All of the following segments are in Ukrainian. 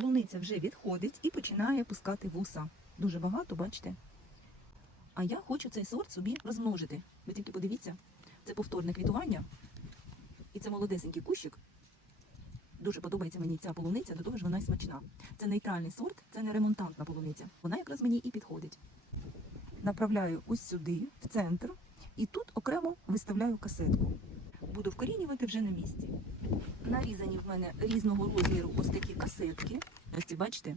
полуниця вже відходить і починає пускати вуса. Дуже багато, бачите? А я хочу цей сорт собі розмножити. Ви тільки подивіться, це повторне квітування. І це молодесенький кущик. Дуже подобається мені ця полуниця, до того ж вона й смачна. Це нейтральний сорт, це не ремонтантна полуниця. Вона якраз мені і підходить. Направляю ось сюди, в центр, і тут окремо виставляю касетку. Буду вкорінювати вже на місці. Нарізані в мене різного розміру ось такі касетки. Ось ці бачите?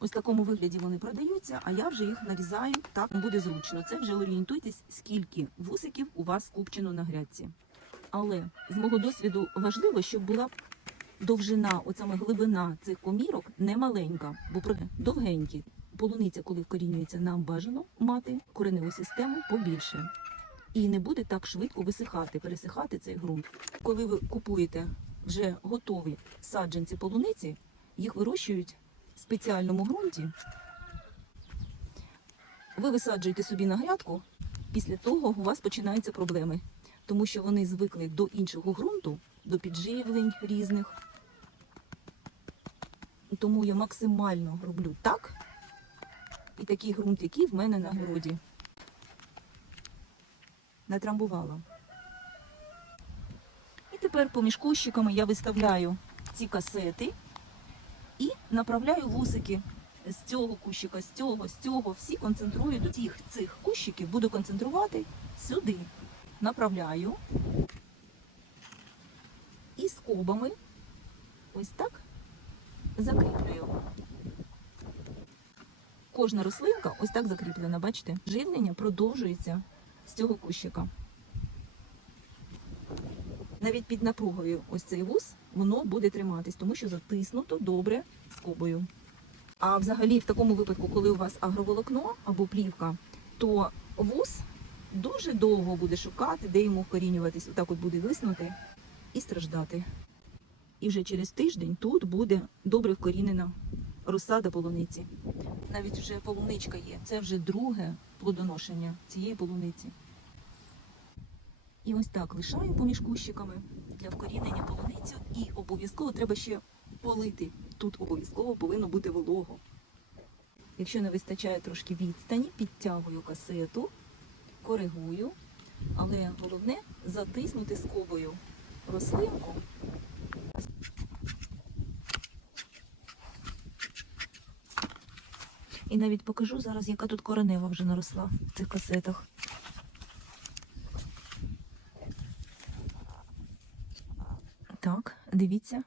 Ось в такому вигляді вони продаються, а я вже їх нарізаю так буде зручно. Це вже орієнтуйтесь, скільки вусиків у вас купчено на грядці. Але з мого досвіду важливо, щоб була довжина, саме глибина цих комірок не маленька, бо довгенькі. Полуниця, коли вкорінюється, нам бажано мати кореневу систему побільше. І не буде так швидко висихати, пересихати цей ґрунт. Коли ви купуєте вже готові саджанці полуниці, їх вирощують в спеціальному ґрунті. Ви висаджуєте собі на грядку, після того у вас починаються проблеми, тому що вони звикли до іншого ґрунту, до підживлень різних. Тому я максимально роблю так, і такий ґрунт, який в мене на городі. Натрамбувала. І тепер поміж кущиками я виставляю ці касети і направляю вусики з цього кущика, з цього, з цього. Всі концентрую до цих цих кущиків, буду концентрувати сюди. Направляю і скобами ось так закріплюю. Кожна рослинка ось так закріплена, бачите? Живлення продовжується з цього кущика. Навіть під напругою ось цей вус, воно буде триматись, тому що затиснуто добре скобою. А взагалі, в такому випадку, коли у вас агроволокно або плівка, то вус дуже довго буде шукати, де йому вкорінюватись. Отак от буде виснути і страждати. І вже через тиждень тут буде добре вкорінена розсада полуниці. Навіть вже полуничка є. Це вже друге плодоношення цієї полуниці. І ось так лишаю поміж кущиками для вкорінення полуницю. І обов'язково треба ще полити. Тут обов'язково повинно бути волого. Якщо не вистачає трошки відстані, підтягую касету, коригую, але головне затиснути скобою рослинку. І навіть покажу зараз, яка тут коренева вже наросла в цих касетах. Так, дивіться.